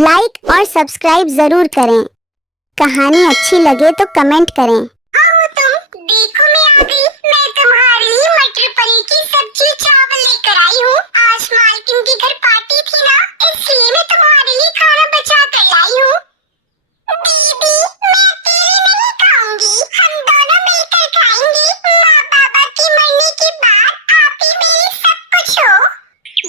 Like और subscribe जरूर करें। कहानी अच्छी लगे तो कमेंट करें। आओ तुम, देखो मैं आ गई। मैं तुम्हारे लिए मटर पनीर की सब्जी चावल लेकर आई हूँ। आज मालकिन के घर पार्टी थी ना, इसलिए मैं तुम्हारे लिए खाना बचा कर लाई हूँ। दीदी, मैं अकेले नहीं खाऊंगी, हम दोनों मिलकर खाएंगे। माँ बाबा की मरने के बाद आप ही मेरी सब कुछ हो।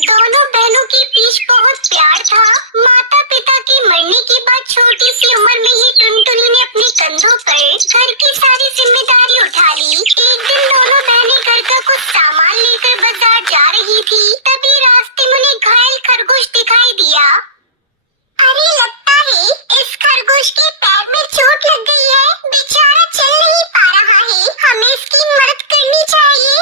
दोनों बहनों के बीच बहुत प्यार था। माता पिता के मरने के बाद छोटी सी उम्र में ही टुनटुनी ने अपने कंधों पर घर की सारी जिम्मेदारी उठा ली। एक दिन दोनों बहनें घर का कुछ सामान लेकर बाजार जा रही थी, तभी रास्ते में उन्हें घायल खरगोश दिखाई दिया। अरे लगता है इस खरगोश के पैर में चोट लग गई है, बेचारा चल नहीं पा रहा है, हमें इसकी मदद करनी चाहिए।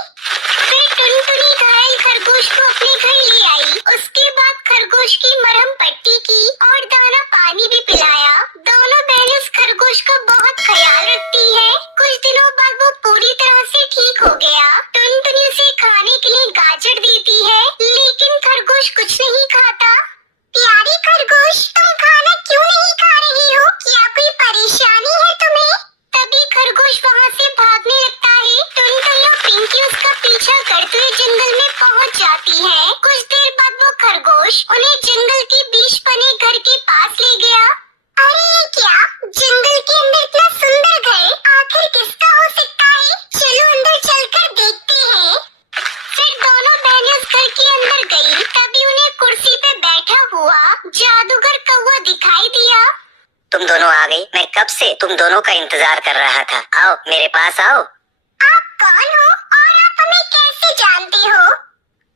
फिर टुनटुनी घायल खरगोश को अपने घर ले आई। उसके बाद खरगोश की मरहम पट्टी की और दाना पानी भी पिलाया। दोनों बहनें उस खरगोश का बहुत ख्याल रखती है। कुछ दिनों बाद वो पूरी तरह से ठीक हो गया। टुनटुनी उसे खाने के लिए गाजर देती है, लेकिन खरगोश कुछ नहीं खाता। प्यारे खरगोश, तुम खाना क्यों नहीं खा रही हो? क्या कोई परेशानी है तुम्हें? तभी खरगोश वहाँ से भागने लगता है। टुनटुनी और पिंकी उसका पीछा करते हुए जंगल में पहुँच जाती है। कुछ देर बाद वो खरगोश उन्हें जंगल के बीच बने घर के पास ले गया। अरे ये क्या, जंगल के अंदर इतना सुंदर घर, आखिर किसका हो सकता है? चलो अंदर चलकर देखते हैं। फिर दोनों बहनें उस घर के अंदर गई। तभी उन्हें कुर्सी पे बैठा हुआ जादूगर कौवा दिखाई दिया। तुम दोनों आ गई। मैं कब से तुम दोनों का इंतजार कर रहा था। आओ मेरे पास आओ। आप कौन हो और आप हमें कैसे जानते हो?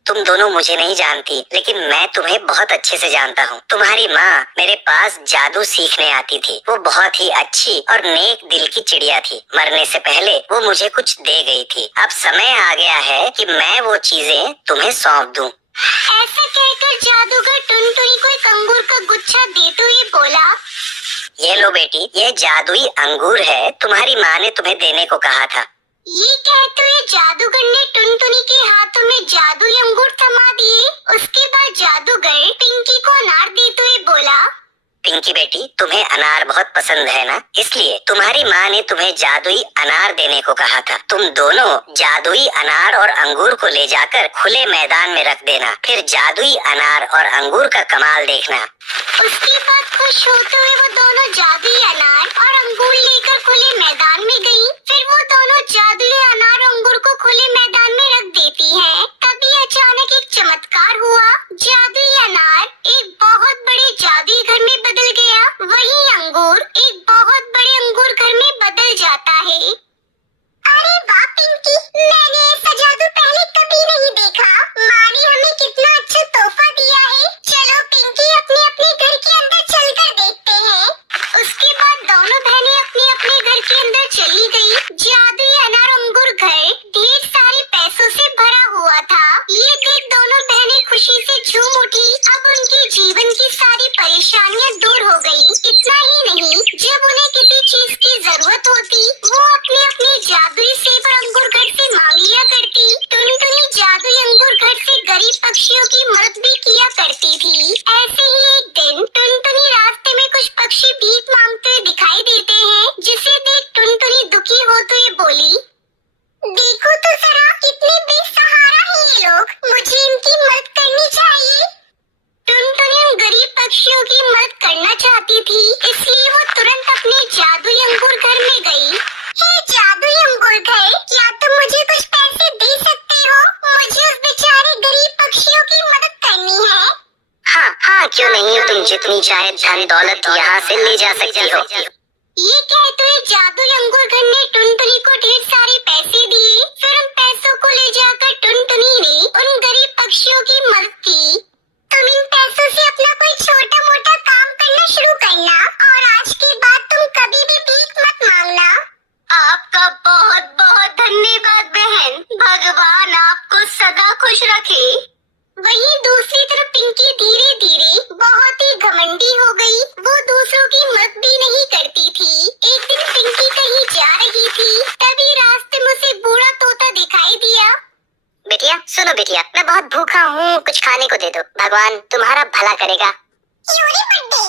तुम दोनों मुझे नहीं जानती, लेकिन मैं तुम्हें बहुत अच्छे से जानता हूँ। तुम्हारी माँ मेरे पास जादू सीखने आती थी। वो बहुत ही अच्छी और नेक दिल की चिड़िया थी। मरने से पहले वो मुझे कुछ दे गई थी। अब समय आ गया है कि मैं वो चीजें तुम्हें सौंप दूँ। ऐसा कहकर जादूगर टुनटुनी को एक अंगूर का गुच्छा देते हुए बोला, ये लो बेटी, ये जादुई अंगूर है। तुम्हारी माँ ने तुम्हें देने को कहा था। ये कहते हुए जादूगर ने टुनटुनी के हाथों में जादुई अंगूर थमा दिए। उसके बाद जादूगर पिंकी को अनार देते हुए बोला, पिंकी बेटी, तुम्हें अनार बहुत पसंद है ना, इसलिए तुम्हारी माँ ने तुम्हें जादुई अनार देने को कहा था। तुम दोनों जादुई अनार और अंगूर को ले जाकर खुले मैदान में रख देना, फिर जादुई अनार और अंगूर का कमाल देखना। उसके बाद खुश होते हुए वो दोनों जादुई अनार और अंगूर लेकर खुले मैदान में गयी। फिर वो दोनों जादुई अनार और अंगूर को खुले मैदान में रख देती हैं। तभी अचानक एक चमत्कार हुआ। जादुई अनार एक बहुत बड़े जादुई घर में बदल गया, वही अंगूर एक बहुत बड़े अंगूर घर में बदल जाता है। अरे वाह पिंकी, मैंने ऐसा जादू पहले कभी नहीं देखा। माँ ने हमें कितना अच्छा तोहफा दिया है। चलो पिंकी, अपने अपने घर के अंदर चलकर देखते हैं। उसके बाद दोनों बहनें अपने अपने घर के अंदर चली गई। जादुई अनार अंगूर घर ढेर सारे पैसों से भरा हुआ था। ये देख दोनों बहनें खुशी से झूम उठी। अब उनके जीवन की सारी परेशानियाँ दूर हो गयी। इतना ही नहीं, जब उन्हें किसी चीज की जरूरत होती, वो अपने अपने जादुई सेब और अंगूर घर से मांग लिया करती। टुनटुनी जादुई अंगूर घर से गरीब पक्षियों की मदद भी किया करती थी। ऐसे ही एक दिन टुनटुनी रास्ते में कुछ पक्षी भीख मांगते हुए दिखाई देते हैं, जिसे देख टुनटुनी दुखी होते हुए बोली, देखो तो जरा, कितने बेसहारा हैं ये लोग, मुझे इनकी मदद करनी चाहिए। टुनटुनी उन गरीब पक्षियों की मदद करना चाहती थी, इसलिए वो तुरंत अपने जादुई अंगूर घर में गई। हे जादुई अंगूर घर, क्या तुम मुझे कुछ पैसे दे सकते हो? मुझे उस बेचारे गरीब पक्षियों की मदद करनी है। हाँ हाँ, क्यों नहीं, तुम जितनी चाहे धन दौलत यहाँ से ले जा सकती हो। ये कहते हुए जादुई अंगूर घर ने टुनटुनी को ढेर सारे पैसे दिए। फिर उन पैसों को ले जाकर टुनटुनी ने उन गरीब पक्षियों की मदद की। तुम इन पैसों से अपना कोई छोटा मोटा काम करना शुरू करना, और आज के बाद तुम कभी भी भीख मत मांगना। आपका बहुत बहुत धन्यवाद बहन, भगवान आपको सदा खुश रखे। वहीं दूसरी तरफ पिंकी धीरे धीरे बहुत ही घमंडी हो गई। वो दूसरों की मदद भी नहीं करती थी। एक दिन पिंकी कहीं जा रही थी, तभी रास्ते में उसे बूढ़ा तोता दिखाई दिया। बिटिया सुनो बिटिया, मैं बहुत भूखा हूँ, कुछ खाने को दे दो, भगवान तुम्हारा भला करेगा। क्यों नहीं बड्डे,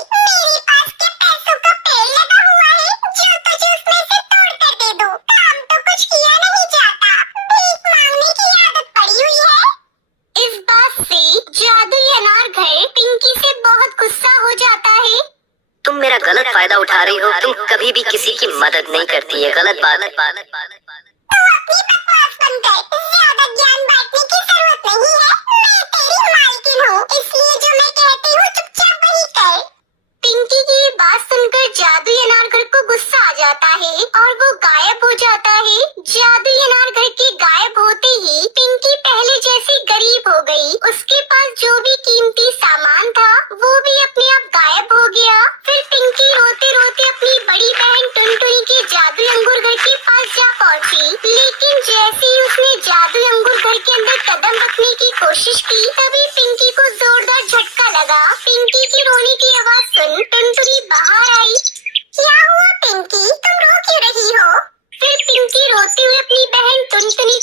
मेरा गलत फायदा उठा रही हो। तुम कभी भी किसी की मदद नहीं करती है, गलत बात है। तो अपनी बकवास बंद कर, ज्यादा ज्ञान बांटने की जरूरत नहीं है। मैं तेरी मालकिन हूँ, इसलिए जो मैं कहती हूँ चुपचाप वही कर। पिंकी की ये बात सुनकर जादुई अनारघर को गुस्सा आ जाता है और वो गायब हो जाता है। जादुई अनारघर के गायब होते ही पिंकी पहले जैसी गरीब हो गई। उसके पास जो भी कीमती सामान था वो भी अपने आप गायब हो गया। फिर पिंकी रोते रोते अपनी बड़ी बहन टुनटुनी के जादुई अंगूर घर के पास जा पहुंची। लेकिन जैसे ही उसने जादुई अंगूर घर के अंदर कदम रखने की कोशिश की, तभी पिंकी को जोरदार झटका लगा। पिंकी की रोने की आवाज सुन टुनटुनी बाहर आई। क्या हुआ पिंकी, तुम रो क्यों रही हो? फिर पिंकी रोते हुए अपनी बहन टुनटुनी